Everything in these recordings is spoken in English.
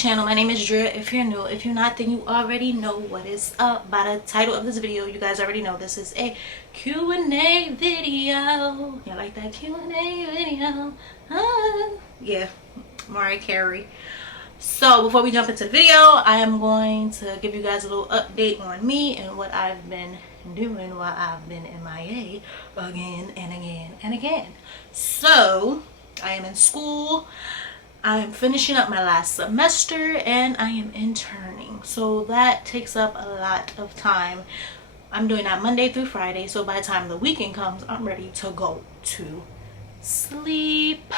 channel. My name is Dria. If you're new, if you're not, then you already know what is up. By the title of this video, you guys already know this is a Q&A video. You like that Q&A video? Yeah, Mariah Carey. So before we jump into the video, I am going to give you guys a little update on me and what I've been doing while I've been MIA again and again and again. So I am in school. I am finishing up my last semester and I am interning, so that takes up a lot of time. I'm doing that Monday through Friday, so by the time the weekend comes, I'm ready to go to sleep.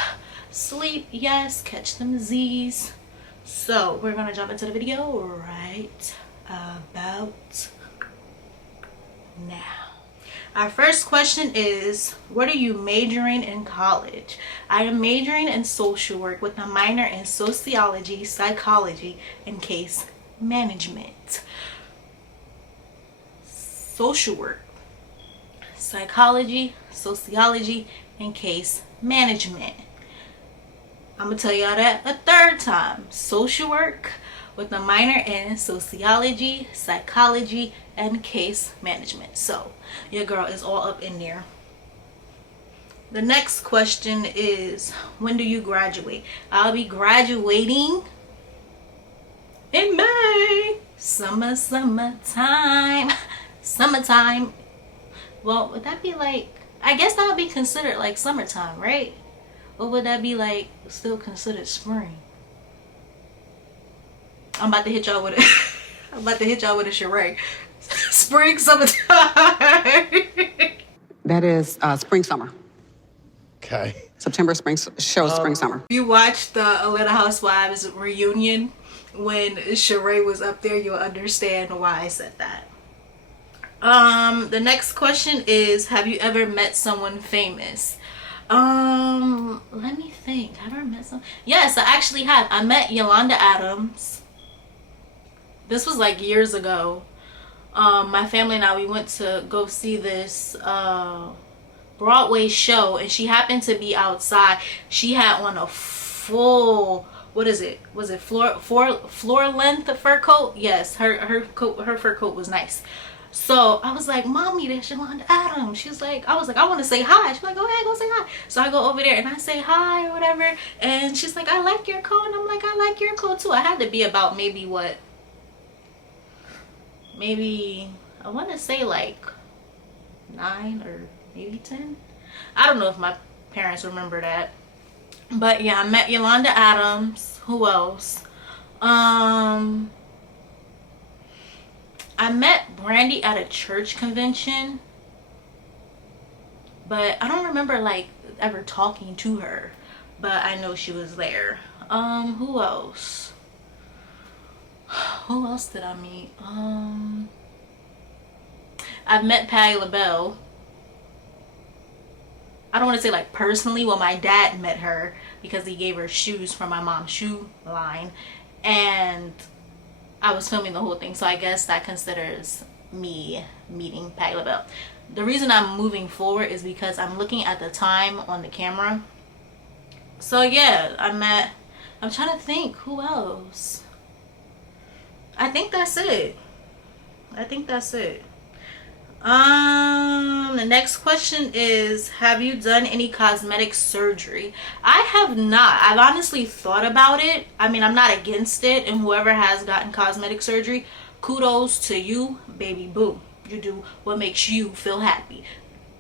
Yes, catch them Z's. So we're gonna jump into the video right about now. Our first question is, what are you majoring in college? I am majoring in social work with a minor in sociology, psychology, and case management. Social work, psychology, sociology, and case management. I'm gonna tell y'all that a third time. Social work with a minor in sociology, psychology, and case management. So your girl is all up in there. The next question is, when do you graduate? I'll be graduating in May. Summertime. Well, would that be like, I guess that would be considered like summertime, right? Or would that be like still considered spring? I'm about to hit y'all with a charade. Spring, summertime. That is spring, summer. Okay. September, spring, shows spring, summer. You watched the Atlanta Housewives reunion when Sheree was up there, you'll understand why I said that. The next question is, have you ever met someone famous? Let me think. Have I ever met someone? Yes, I actually have. I met Yolanda Adams. This was like years ago. My family and I, we went to go see this Broadway show, and she happened to be outside. She had on a full, what is it? Was it floor length fur coat? Yes, her fur coat was nice. So I was like, Mommy, that's Yolanda Adams. She's like, I was like, I want to say hi. She's like, go ahead, go say hi. So I go over there and I say hi or whatever, and she's like, I like your coat. And I'm like, I like your coat too. I had to be about maybe I want to say like 9 or maybe 10. I don't know if my parents remember that. But yeah, I met Yolanda Adams. Who else? I met Brandy at a church convention, but I don't remember like ever talking to her, but I know she was there. Who else? Who else did I meet? I've met Patti LaBelle. I don't want to say like personally. Well, my dad met her because he gave her shoes from my mom's shoe line, and I was filming the whole thing, so I guess that considers me meeting Patti LaBelle. The reason I'm moving forward is because I'm looking at the time on the camera. So yeah, I'm trying to think who else. I think that's it. The next question is, have you done any cosmetic surgery? I have not. I've honestly thought about it. I mean, I'm not against it, and whoever has gotten cosmetic surgery, kudos to you, baby boo. You do what makes you feel happy.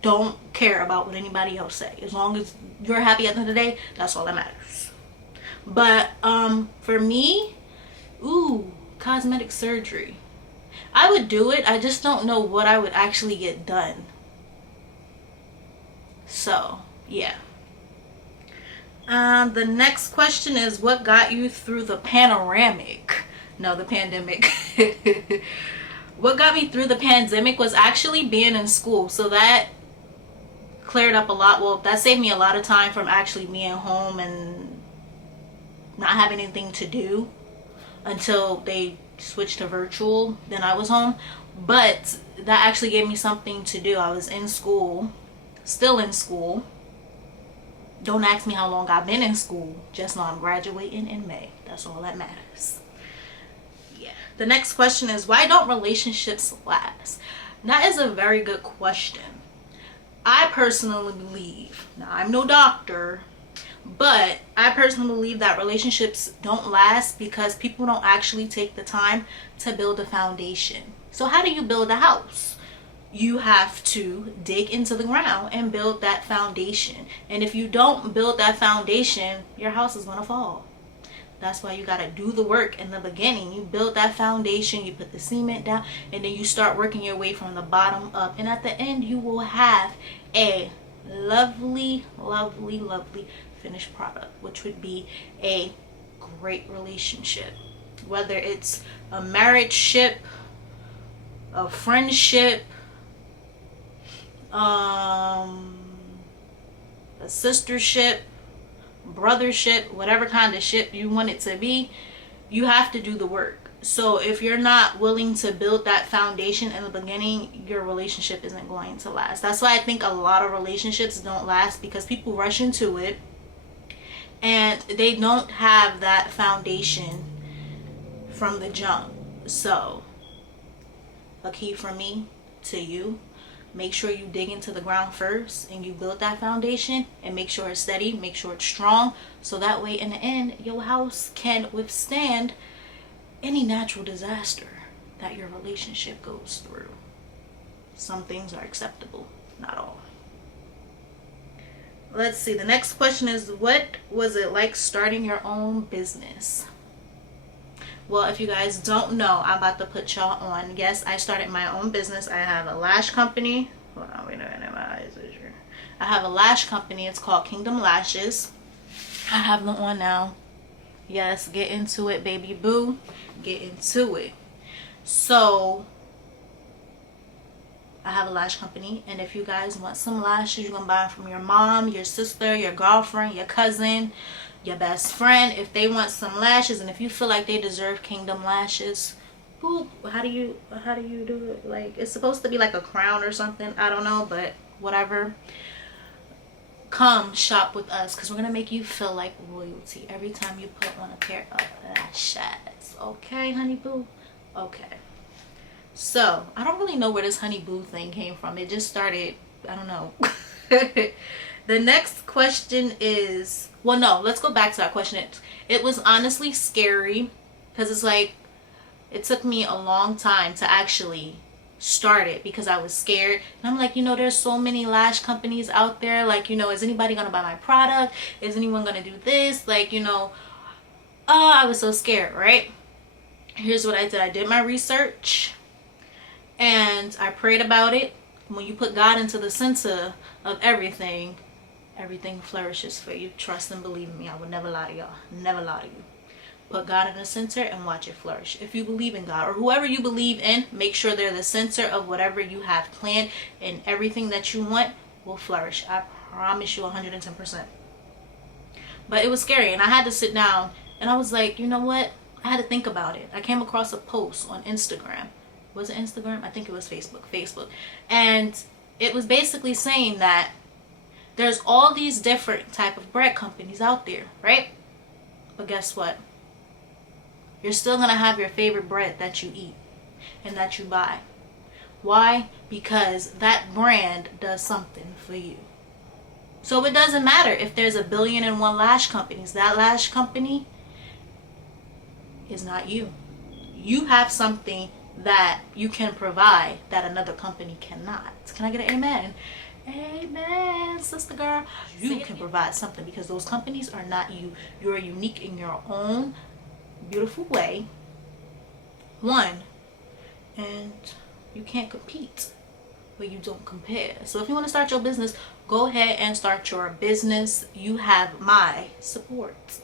Don't care about what anybody else say. As long as you're happy at the end of the day, that's all that matters. But for me, cosmetic surgery, I would do it. I just don't know what I would actually get done. So yeah. The next question is, what got you through the pandemic? What got me through the pandemic was actually being in school. So that cleared up a lot. Well, that saved me a lot of time from actually being home and not having anything to do until they switched to virtual. Then I was home, but that actually gave me something to do. I was in school, still in school, Don't ask me how long I've been in school. Just know I'm graduating in May. That's all that matters. Yeah. The next question is, why don't relationships last? That is a very good question. I personally believe, now I'm no doctor, but I personally believe that relationships don't last because people don't actually take the time to build a foundation. So how do you build a house? You have to dig into the ground and build that foundation. And if you don't build that foundation, your house is gonna fall. That's why you gotta do the work in the beginning. You build that foundation, you put the cement down, and then you start working your way from the bottom up. And at the end, you will have a lovely, lovely, lovely finished product, which would be a great relationship. Whether it's a marriage ship, a friendship, a sistership, brothership, whatever kind of ship you want it to be, you have to do the work. So if you're not willing to build that foundation in the beginning, your relationship isn't going to last. That's why I think a lot of relationships don't last, because people rush into it and they don't have that foundation from the jump. So a key from me to you: make sure you dig into the ground first and you build that foundation, and make sure it's steady, make sure it's strong, so that way in the end your house can withstand any natural disaster that your relationship goes through. Some things are acceptable, not all. Let's see, the next question is, what was it like starting your own business? Well, if you guys don't know, I'm about to put y'all on. Yes, I started my own business. I have a lash company. Hold on, wait a minute, my eyes are sure. I have a lash company. It's called Kingdom Lashes. I have them on now. Yes, get into it, baby boo. Get into it. So I have a lash company, and if you guys want some lashes, you're gonna buy them from your mom, your sister, your girlfriend, your cousin, your best friend. If they want some lashes, and if you feel like they deserve Kingdom Lashes, boop, how do you do it? Like, it's supposed to be like a crown or something, I don't know, but whatever. Come shop with us, because we're gonna make you feel like royalty every time you put on a pair of lashes. Okay, honey boo? Okay. So I don't really know where this honey boo thing came from. It just started, I don't know. The next question is, well, no, let's go back to that question. It was honestly scary, because it's like, it took me a long time to actually start it, because I was scared. And I'm like, there's so many lash companies out there. Like, is anybody gonna buy my product? Is anyone gonna do this? Like, I was so scared, right? Here's what I did. I did my research and I prayed about it. When you put God into the center of everything, everything flourishes for you. Trust and believe in me. I would never lie to y'all. Never lie to you. Put God in the center and watch it flourish. If you believe in God, or whoever you believe in, make sure they're the center of whatever you have planned, and everything that you want will flourish. I promise you 110%. But it was scary, and I had to sit down and I was like, you know what? I had to think about it. I came across a post on Instagram. Was it Instagram? I think it was Facebook. And it was basically saying that there's all these different type of bread companies out there, right? But guess what? You're still gonna have your favorite bread that you eat and that you buy. Why? Because that brand does something for you. So it doesn't matter if there's 1,000,000,001 lash companies. That lash company is not you. You have something that you can provide that another company cannot. Can I get an amen? Amen, sister girl. You can provide something, because those companies are not you. You're unique in your own beautiful way. One, and you can't compete where you don't compare. So if you want to start your business, go ahead and start your business. You have my support.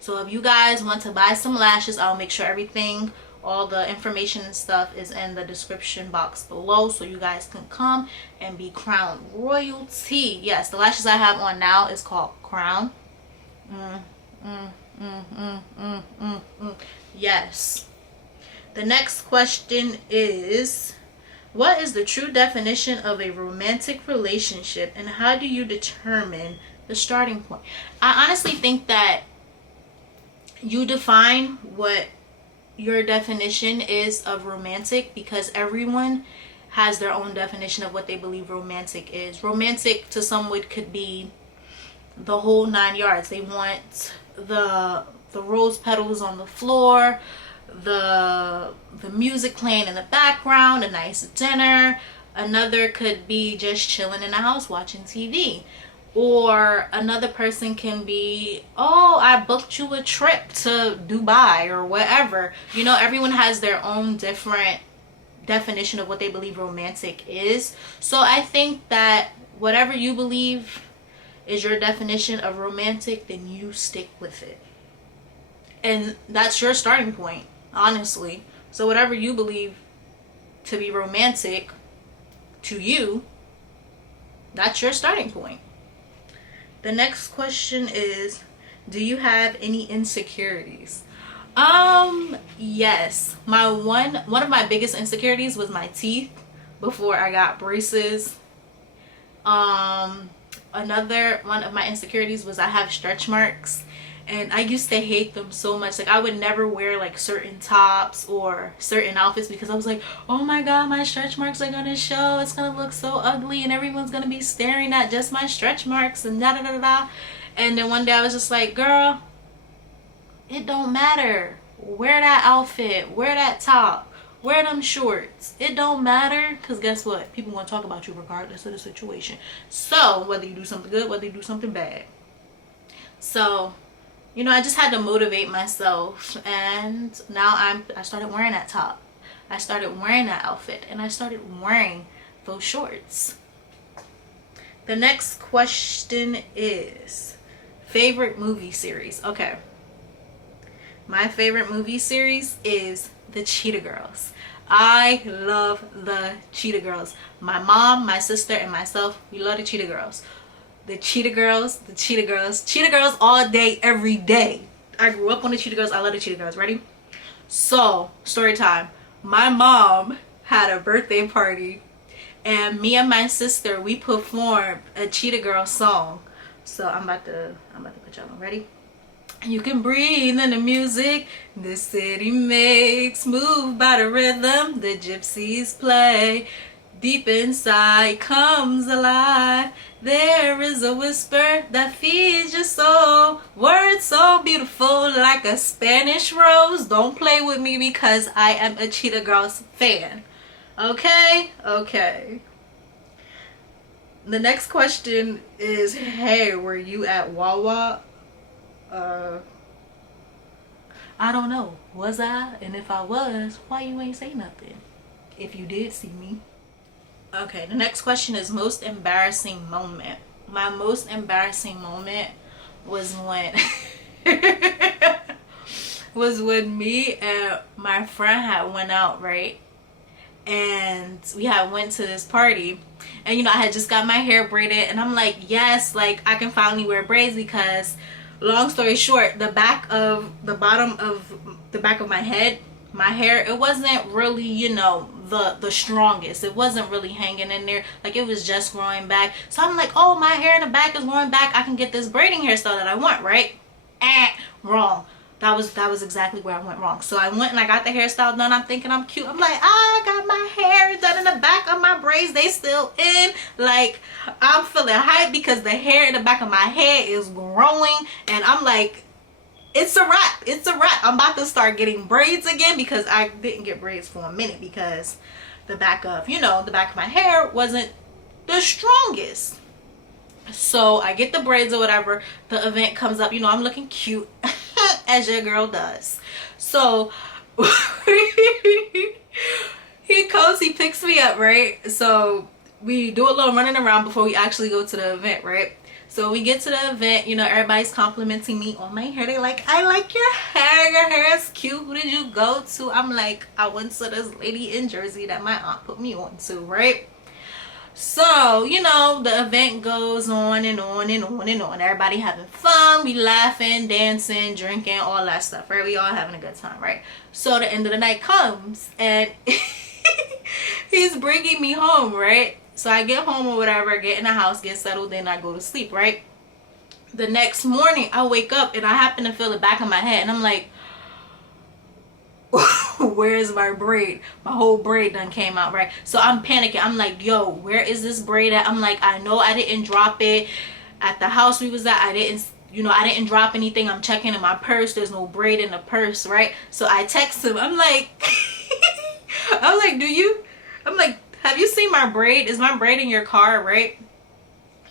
So if you guys want to buy some lashes, I'll make sure everything, all the information and stuff is in the description box below, so you guys can come and be crowned royalty. Yes, the lashes I have on now is called Crown. Yes. The next question is, what is the true definition of a romantic relationship, and how do you determine The starting point. I honestly think that you define what your definition is of romantic, because everyone has their own definition of what they believe romantic is. Romantic to some could be the whole 9 yards. They want the rose petals on the floor, the music playing in the background, a nice dinner. Another could be just chilling in the house watching TV. Or another person can be, oh, I booked you a trip to Dubai or whatever. You know, everyone has their own different definition of what they believe romantic is. So I think that whatever you believe is your definition of romantic, then you stick with it. And that's your starting point, honestly. So whatever you believe to be romantic to you, that's your starting point. The next question is, do you have any insecurities? Yes. My one of my biggest insecurities was my teeth before I got braces. Another one of my insecurities was I have stretch marks, and I used to hate them so much. Like, I would never wear like certain tops or certain outfits because I was like, oh my god, my stretch marks are gonna show, it's gonna look so ugly and everyone's gonna be staring at just my stretch marks and da da da da. And then one day I was just like, girl, it don't matter. Wear that outfit, wear that top, wear them shorts. It don't matter, because guess what? People want to talk about you regardless of the situation. So whether you do something good, whether you do something bad. So, you know, I just had to motivate myself, and now I started wearing that top. I started wearing that outfit, and I started wearing those shorts. The next question is favorite movie series. Okay. My favorite movie series is The Cheetah Girls. I love the Cheetah Girls. My mom, my sister, and myself, we love the Cheetah Girls. The Cheetah Girls, the Cheetah Girls. Cheetah Girls all day, every day. I grew up on the Cheetah Girls. I love the Cheetah Girls. Ready? So, story time. My mom had a birthday party, and me and my sister, we performed a Cheetah Girls song. So I'm about to put y'all on. Ready? You can breathe in the music this city makes, move by the rhythm the gypsies play. Deep inside comes alive. There is a whisper that feeds your soul. Words so beautiful like a Spanish rose. Don't play with me because I am a Cheetah Girls fan. Okay? Okay. The next question is, hey, were you at Wawa? I don't know. Was I? And if I was, why you ain't say nothing? If you did see me. Okay, the next question is most embarrassing moment. My most embarrassing moment was when me and my friend had went out, right? And we had went to this party, and you know, I had just got my hair braided, and I'm like, yes, like I can finally wear braids, because long story short, the bottom of my head, my hair, it wasn't really, you know, the strongest. It wasn't really hanging in there, like it was just growing back. So I'm like, oh, my hair in the back is growing back, I can get this braiding hairstyle that I want, right? Wrong. That was exactly where I went wrong. So I went and I got the hairstyle done. I'm thinking I'm cute. I'm like, I got my hair done in the back of my braids. They still in. Like, I'm feeling hyped because the hair in the back of my head is growing. And I'm like, it's a wrap. It's a wrap. I'm about to start getting braids again, because I didn't get braids for a minute because the back of my hair wasn't the strongest. So I get the braids or whatever. The event comes up. You know, I'm looking cute. As your girl does. So he comes, he picks me up, right? So we do a little running around before we actually go to the event, right? So we get to the event, you know, everybody's complimenting me on my hair. They like, I like your hair is cute. Who did you go to? I'm like, I went to this lady in Jersey that my aunt put me on to, right? So, you know, the event goes on and on and on and on. Everybody having fun. We laughing, dancing, drinking, all that stuff, right? We all having a good time, right? So the end of the night comes, and he's bringing me home, right? So I get home or whatever, get in the house, get settled, then I go to sleep, right? The next morning, I wake up and I happen to feel the back of my head, and I'm like, where's my braid? My whole braid done came out, right? So I'm panicking. I'm like, yo, where is this braid at? I'm like, I know I didn't drop it at the house we was at. I didn't drop anything. I'm checking in my purse. There's no braid in the purse, right? So I text him. I'm like, I'm like, have you seen my braid? Is my braid in your car, right?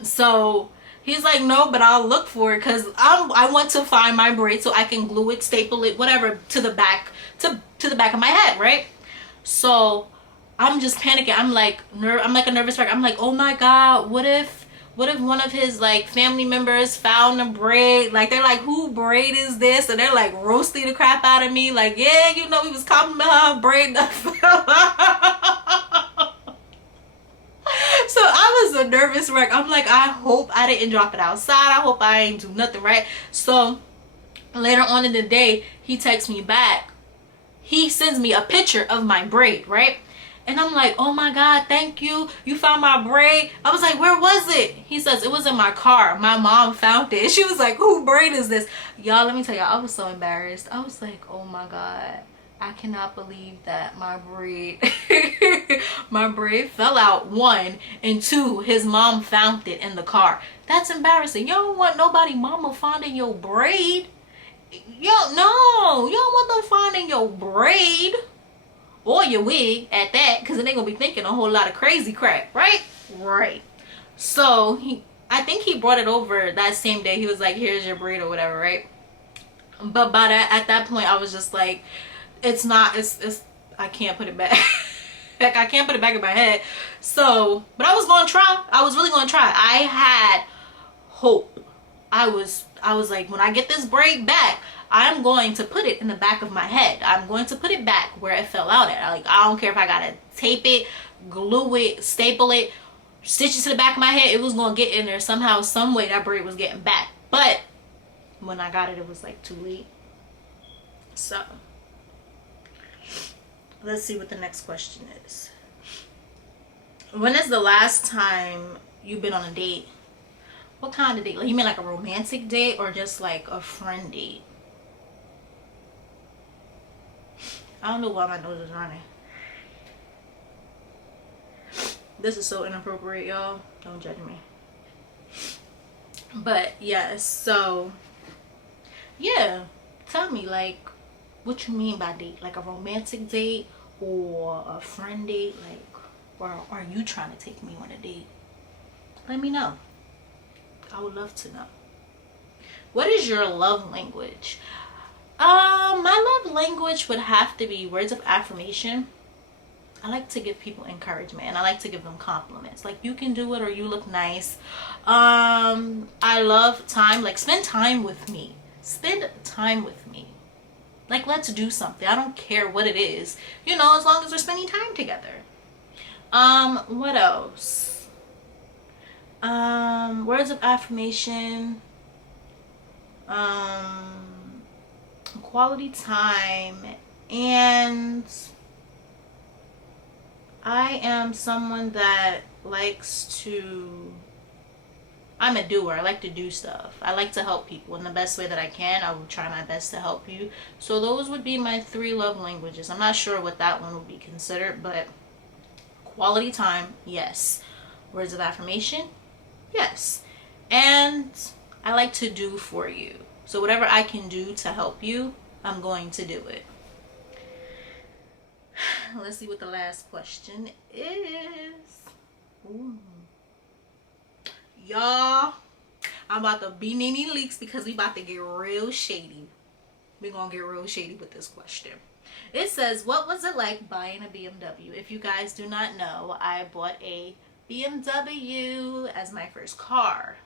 So he's like, no, but I'll look for it, because I want to find my braid so I can glue it, staple it, whatever, to the back to the back of my head, right? So I'm just panicking. I'm like a nervous wreck. I'm like, oh my god, what if one of his like family members found a braid? Like, they're like, who braid is this? And they're like roasting the crap out of me, like, yeah, you know, he was complimenting her braid that fell out. So I was a nervous wreck. I'm like, I hope I didn't drop it outside. I hope I ain't do nothing, right? So later on in the day, he texts me back. He sends me a picture of my braid, right? And I'm like, oh my god, thank you. You found my braid. I was like, where was it? He says, it was in my car. My mom found it. And she was like, who braid is this? Y'all, let me tell y'all, I was so embarrassed. I was like, oh my god, I cannot believe that my braid my braid fell out, one, and two, his mom found it in the car. That's embarrassing. You don't want nobody mama finding your braid. You don't want them finding your braid or your wig at that, because then they're gonna be thinking a whole lot of crazy crap, right? Right. So I think he brought it over that same day. He was like, here's your braid or whatever, right? But at that point, I was just like, it's I can't put it back. Like, I can't put it back in my head. So, but I was gonna try. I was really gonna try. I had hope. I was like, when I get this braid back, I'm going to put it in the back of my head. I'm going to put it back where it fell out at. Like, I don't care if I gotta tape it, glue it, staple it, stitch it to the back of my head. It was gonna get in there somehow, some way. That braid was getting back. But when I got it, it was like too late. So let's see what the next question is. When is the last time you've been on a date? What kind of date? Like, you mean like a romantic date or just like a friend date? I don't know why my nose is running. This is so inappropriate, y'all. Don't judge me. But yes, so yeah, tell me, like, what you mean by date? Like a romantic date or a friend date? Like, or are you trying to take me on a date? Let me know. I would love to know. What is your love language? My love language would have to be words of affirmation. I like to give people encouragement, and I like to give them compliments. Like, you can do it, or you look nice. I love time. Like, spend time with me. Spend time with me. Like, let's do something. I don't care what it is, you know, as long as we're spending time together. What else? Words of affirmation. Quality time. And I am someone that likes to, I'm a doer. I like to do stuff. I like to help people in the best way that I can. I will try my best to help you. So those would be my 3 love languages. I'm not sure what that one would be considered, but quality time, yes. Words of affirmation, yes. And I like to do for you. So whatever I can do to help you, I'm going to do it. Let's see what the last question is. Ooh. Y'all, I'm about to be Nene Leaks because we about to get real shady. We're gonna get real shady with this question. It says, what was it like buying a BMW? If you guys do not know, I bought a BMW as my first car.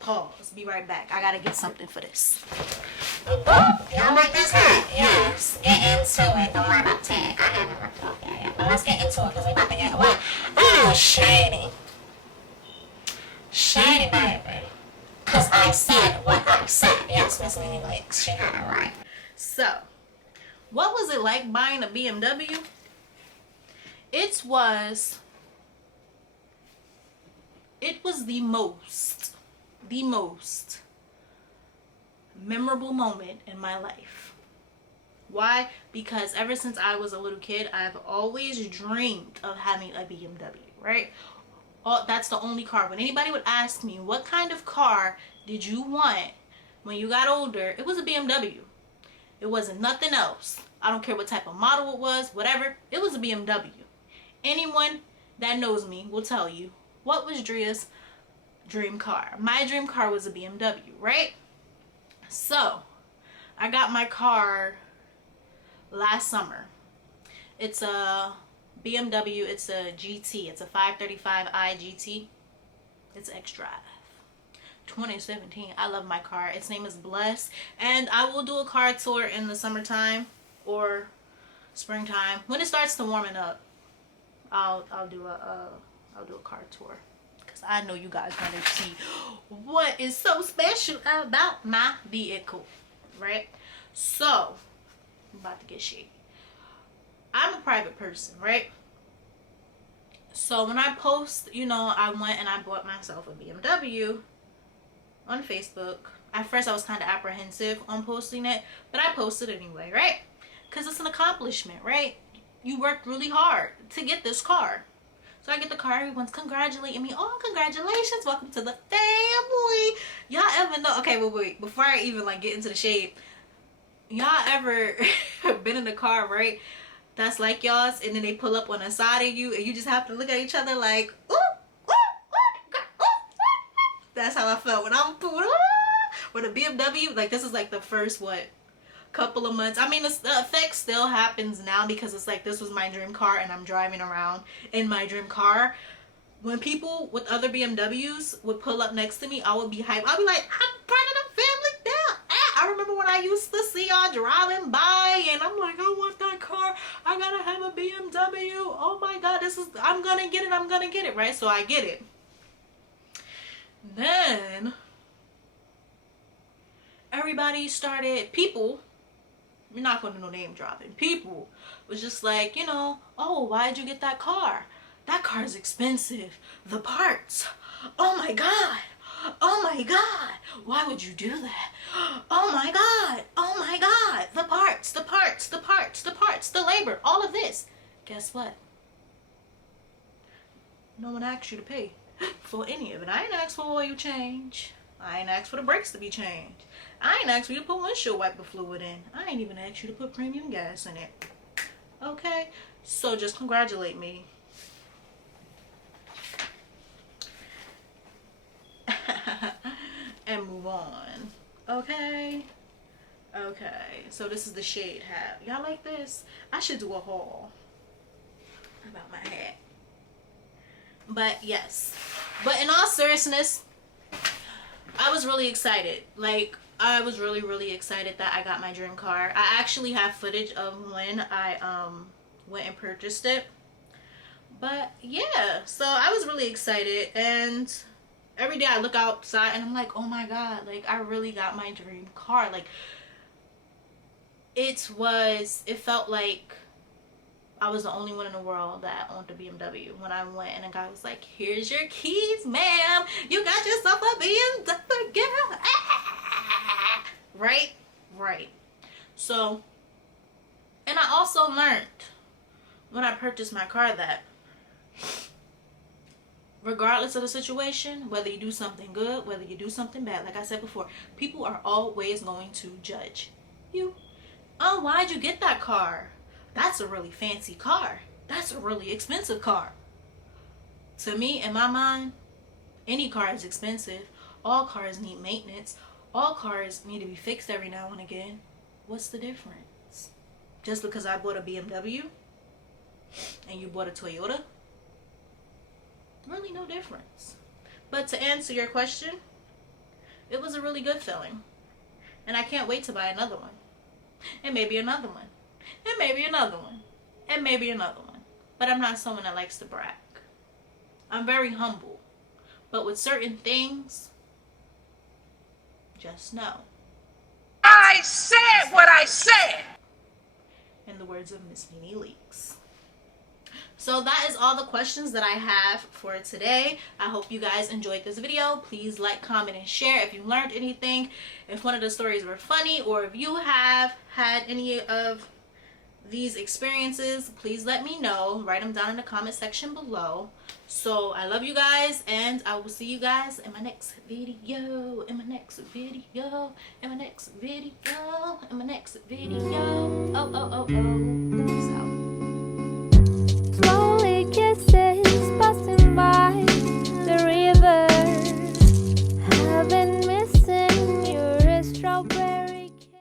Pause. Be right back. I gotta get something for this. Y'all like this hat? Yes. Get into it. Don't worry about tag. I haven't ripped off yet. But let's get into it because we about to get away. Oh, shady. Shady, baby. Because I said what I said. Yes, Miss Nene Leaks. She had it right. So, what was it like buying a BMW? It it was the most memorable moment in my life. Why? Because ever since I was a little kid, I've always dreamed of having a BMW, right? Oh, that's the only car. When anybody would ask me, what kind of car did you want when you got older? It was a BMW. It wasn't nothing else. I don't care what type of model it was, whatever. It was a BMW. Anyone that knows me will tell you what was Dria's dream car. My dream car was a BMW, right? So, I got my car last summer. It's a BMW. It's a GT. It's a 535i GT. It's X-Drive. 2017. I love my car. Its name is Bless, and I will do a car tour in the summertime or springtime when it starts to warming up. I'll do a car tour because I know you guys want to see what is so special about my vehicle, right? So I'm about to get shady. I'm a private person, right? So when I post, I went and I bought myself a BMW on Facebook. At first I was kind of apprehensive on posting it, but I posted anyway, right? Because it's an accomplishment, right? You worked really hard to get this car. So I get the car, everyone's congratulating me. Oh, congratulations, welcome to the family. Y'all ever know, okay, wait, before I even get into the shade, y'all ever been in a car, right, that's like y'all's, and then they pull up on the side of you and you just have to look at each other like, ooh, ooh, ooh, ooh. That's how I felt when I'm with a BMW. This is the first couple of months. I mean, the effect still happens now because it's this was my dream car and I'm driving around in my dream car. When people with other BMWs would pull up next to me, I would be hyped. I'd be like, I'm part of the family now. I remember when I used to see y'all driving by and I'm like, I want that car. I gotta have a BMW. Oh my God, I'm gonna get it, right? So I get it. Then everybody started, we're not going to do no name dropping. People was just like, oh, why'd you get that car? That car is expensive. The parts. Oh my God. Oh my God. Why would you do that? Oh my God. Oh my God. The parts, the labor, all of this. Guess what? No one asked you to pay for any of it. I ain't asked for oil change. I ain't asked for the brakes to be changed. I ain't asked for you to put windshield wiper fluid in. I ain't even asked you to put premium gas in it. Okay? So just congratulate me. And move on. Okay? Okay. So this is the shade hat. Y'all like this? I should do a haul about my hat. But yes. But in all seriousness, I was really excited. I was really, really excited that I got my dream car. I actually have footage of when I went and purchased it. But yeah, so I was really excited, and every day I look outside and I'm like, oh my God, I really got my dream car. It felt like I was the only one in the world that owned a BMW. When I went and a guy was like, here's your keys, ma'am. You got yourself a BMW, girl. Right. So, and I also learned when I purchased my car that regardless of the situation, whether you do something good, whether you do something bad, like I said before, people are always going to judge you. Oh, why'd you get that car? That's a really fancy car. That's a really expensive car. To me, in my mind, any car is expensive. All cars need maintenance. All cars need to be fixed every now and again. What's the difference? Just because I bought a BMW and you bought a Toyota? Really no difference. But to answer your question, it was a really good feeling. And I can't wait to buy another one. And maybe another one. And maybe another one. And maybe another one. But I'm not someone that likes to brag. I'm very humble. But with certain things, just know. I said what I said! In the words of Miss Nene Leakes. So that is all the questions that I have for today. I hope you guys enjoyed this video. Please like, comment, and share if you learned anything, if one of the stories were funny, or if you have had any of these experiences. Please let me know. Write them down in the comment section below. So I love you guys, and I will see you guys in my next video, in my next video, in my next video, in my next video. Oh, oh, oh, oh.